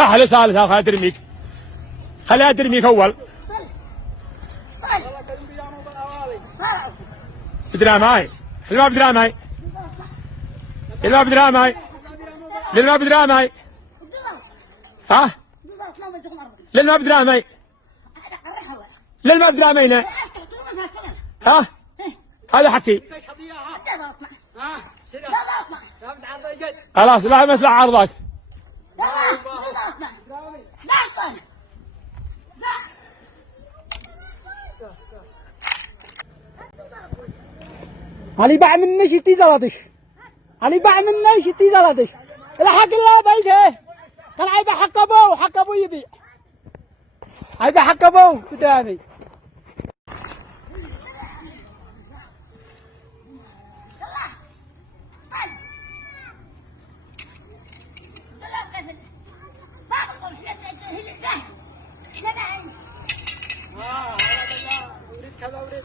تعال سالفة خليها ترميك. خليها ترميك أول. بدرا معي. اللي ما بدرا معي. اللي ما بدرا معي. اللي ما بدرا معي. ها؟ اللي ما بدرا معي. اللي ما بدرا معي. ها؟ هذا حكي. خلاص لا مثل عرضك. علي باع مني شتي زلطش. علي باع مني شتي زلطش. الحق الله بيته. كان عيب حق ابوه حق ابوه يبيع. عيب حق ابوه قدامي. اريد كذا اريد.